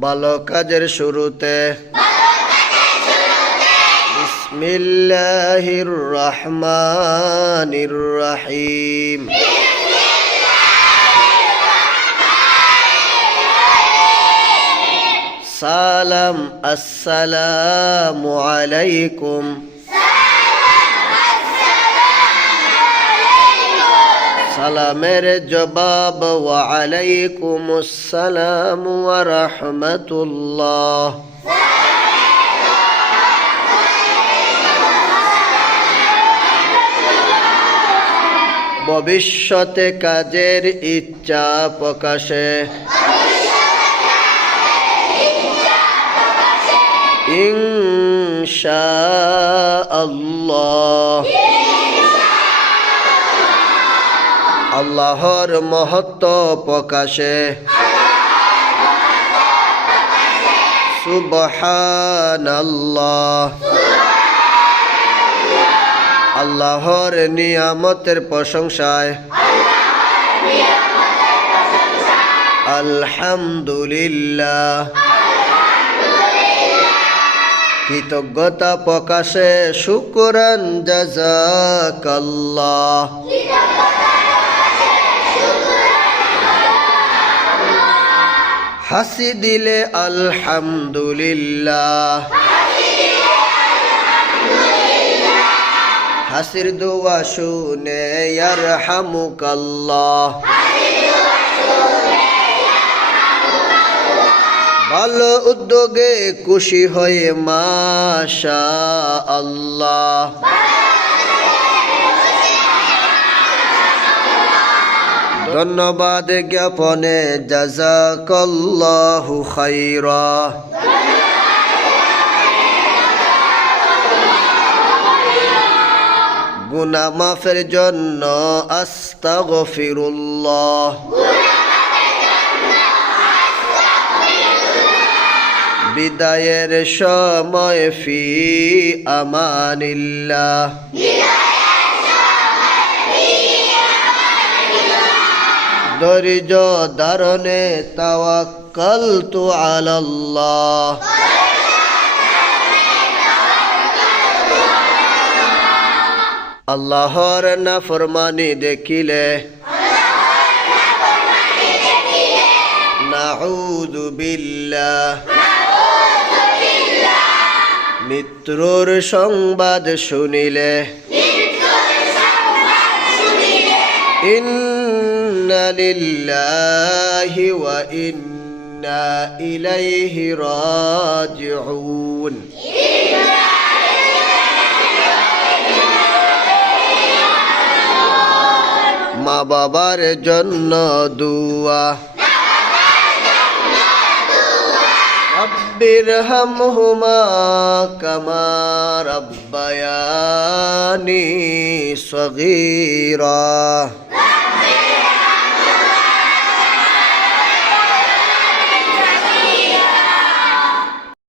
ভালো কাজের শুরুতে বিসমিল্লাহির রহমানির রহিম সালাম আসসালামু আলাইকুম সালামের জবাব ওয়া আলাইকুম আসসালাম ওয়া রাহমাতুল্লাহ ভবিষ্যতে কাজের ইচ্ছা প্রকাশে। ইনশা আল্লাহ আল্লাহর মহত্ব প্রকাশে। সুবহান আল্লাহ আল্লাহর নিয়ামতের প্রশংসায়। আলহামদুলিল্লাহ। কৃতজ্ঞতা প্রকাশে শুকরান জাজাকাল্লাহ হাসি দিলে আলহামদুলিল্লাহ। হাসির দোয়া শুনে ইয়ারহামুকাল্লাহ। ভালো উদ্যোগে খুশি হয়ে মাশা আল্লাহ ধন্যবাদ জ্ঞাপনে জাজাকাল্লাহু খাইরা গুনা মাফের জন্য আস্তাগফিরুল্লাহ। বিদায়ের সময় ফি আমানিল্লাহ। ধৈর্য ধারণে তাওয়াক্কাল তু আলাল্লাহ। আল্লাহর নাফরমানি দেখিলে। নাউযু বিল্লাহ। মৃত্যুর সংবাদ শুনিলে। ইন্না লিল্লাহি ওয়া ইন্না ইলাইহি রাজিউন মা বাবার জন্য দুয়া রব্বির হামহুমা কামা রব্বায়ানি সগীরা